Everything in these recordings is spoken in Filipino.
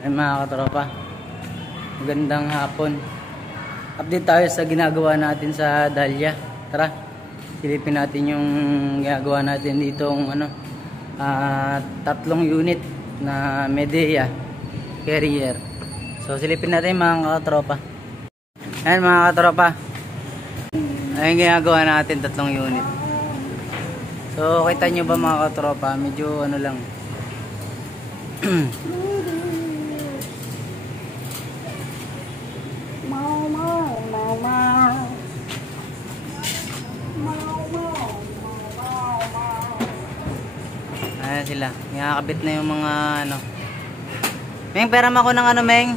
Ay mga katropa, magandang hapon. Update tayo sa ginagawa natin sa Dahlia. Tara, silipin natin yung ginagawa natin ditong tatlong unit na Medea carrier. So silipin natin mga katropa. Ayan mga katropa, ayun ginagawa natin, tatlong unit. So kita nyo ba mga katropa, medyo ano lang ayan sila, nakakabit na yung mga ano. Meng, pera mo ako ng ano, Meng?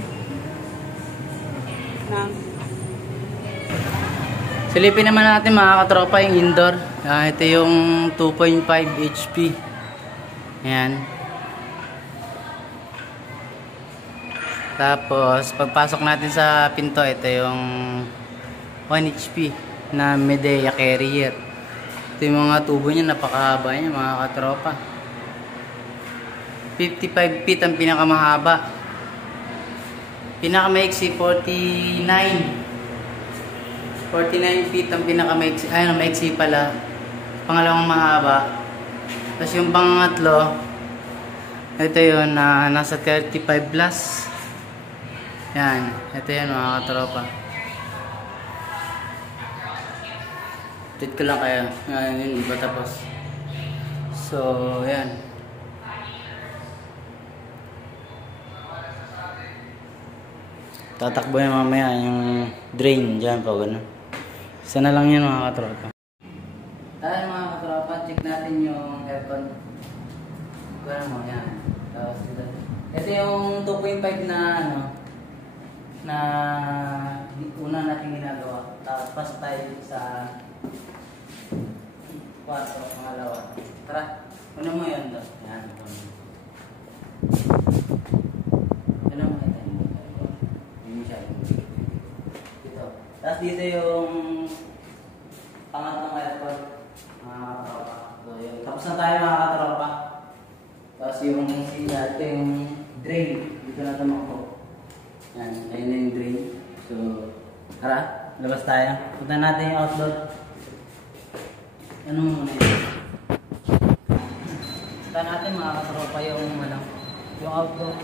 Silipin naman natin mga katropa yung indoor. Ito yung 2.5 HP. Ayan. Tapos pagpasok natin sa pinto, ito yung 1 HP na Medea carrier. Ito yung mga tubo niya, napakahaba niya mga katropa. 55 feet ang pinakamahaba. Pinakamaiksi 49 feet ang pinakamaiksi. Ay, maiksi pala. Pangalawang mahaba. Tapos yung pangatlo, ito yun na nasa 35 plus. Yan, ito yan mga katropa. Update ko lang kaya. Yan, yun, iba tapos. So, yan. Tatakbo yan mamaya yung drain dyan pa gano'n. Isa na lang yan mga katropa. Tayo mga katropa, check natin yung aircon. Gano'n mo, yan. Tapos ito yung 2.5 na ano, na una natin ginagawa. Tapos pasok tayo sa kwarto, pangalawa. Tara, una mo yun doon. Yan. Ano mo ito? Hindi siya. Dito. Tapos dito yung pangatlong aircon. So, yun. Tapos na tayo mga katropa. Tapos yung ito yung drain. Dito na tumakbo. Yan, ayun na yung drain. So, tara, labas tayo. Punta natin yung outdoor. Anong muna yun? Punta natin mga katropa yung outdoor.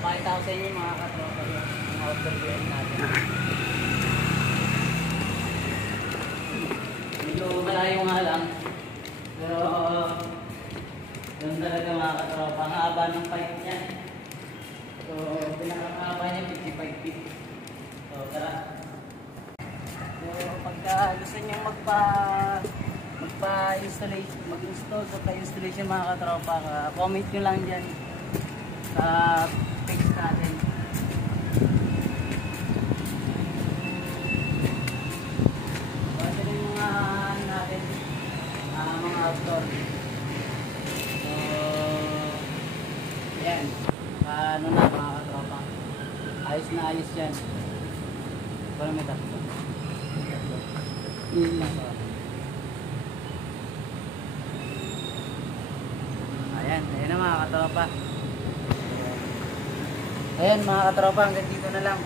Pakita ko sa inyo mga katropa yung outdoor game natin. Medyo malayo nga lang, pero yun talaga mga katropa, ang haba ng pipe niya. So pinakakaba niya 55 feet. So tara. So pagka gusto niyo mag-install sa installation mga katropa, comment nyo lang dyan sa page natin. Mga outdoor. So, yan. Ano na mga katropa. Ayos na ayos yan. Parang may takbo. Ayan. Ayan na mga katropa. Ayan mga katropa. Hanggang dito na lang.